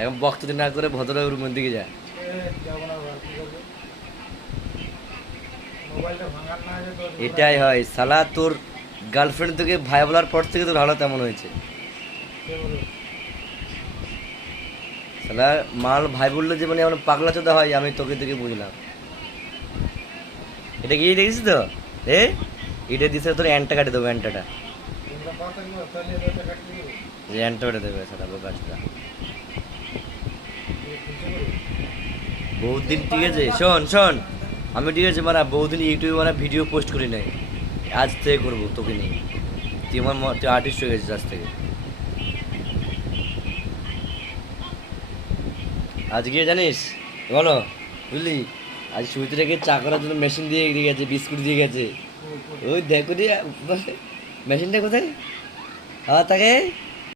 এখন বক্তব্য না করে ভদ্র রুমের দিকে যা। এটাই হয় শালা, তোর গার্লফ্রেন্ড তোকে ভাই বলার পর থেকে তোর হালত তেমন হয়েছে। শালা মাল ভাই বললো যে মানে এমন পাগলা চোদা হয়, আমি তোকে থেকে বুঝলাম। এটা কি দেখছিস তো? এ এটা দিছে তোর অ্যান্টা কাটে দেবো, অ্যান্টাটা যে অ্যান্টা কেটে দেবে সেটা বোকাচোদা। বহুত দিন ঠিক আছে, শোন শোন, আমি ঠিক আছে মানে বহুদিন ইউটিউবে মানে ভিডিও পোস্ট করি নাই, আজ থেকে করবো তোকে নিয়ে। তুই আমার তুই আর্টিস্ট হয়ে গেছিস আজ থেকে। আজকে জানিস বলো, বুঝলি, আজ সুইতে রেখে চা করার জন্য মেশিন দিয়ে গেছে, বিস্কুট দিয়ে গেছে। ওই দেখো রে, মেশিনটা কোথায়? তাকে